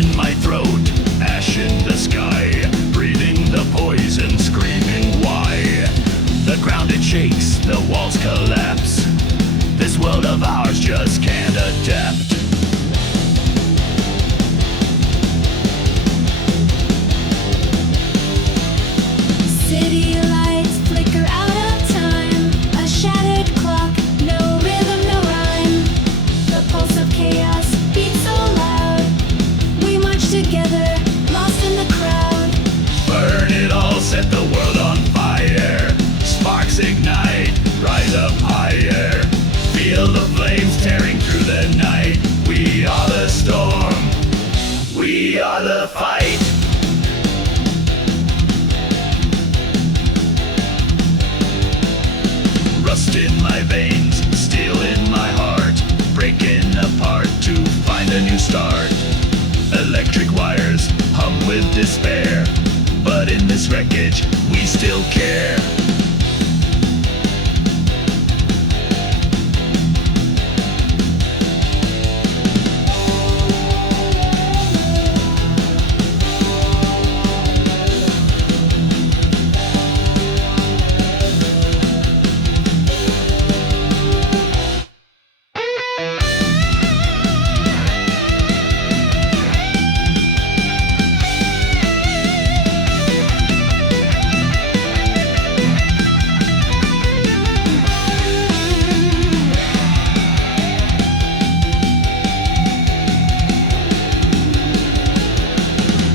in my throat, ash in the sky, breathing the poison, screaming why. The ground it shakes, the walls collapse. This world of ours just can't adapt. City lights flicker out of time. A shattered clock, no rhythm, no rhyme. The pulse of chaos beats so loud. We march together, lost in the crowd. Burn it all, set the world on fire. Sparks ignite, rise up higher. Feel the flames tearing through the night. We are the storm, we are the fight. Rust in my veins, steel in my heart, breaking apart to find a new start. Electric wires hum with despair, but in this wreckage we still care.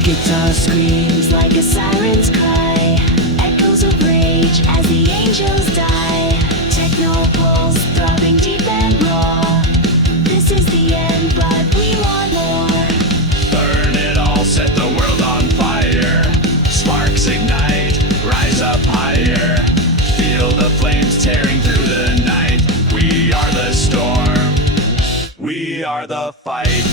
Guitar screams like a siren's cry. Echoes of rage as the angels die. Techno pulse throbbing deep and raw. This is the end, but we want more. Burn it all, set the world on fire. Sparks ignite, rise up higher. Feel the flames tearing through the night. We are the storm, we are the fight.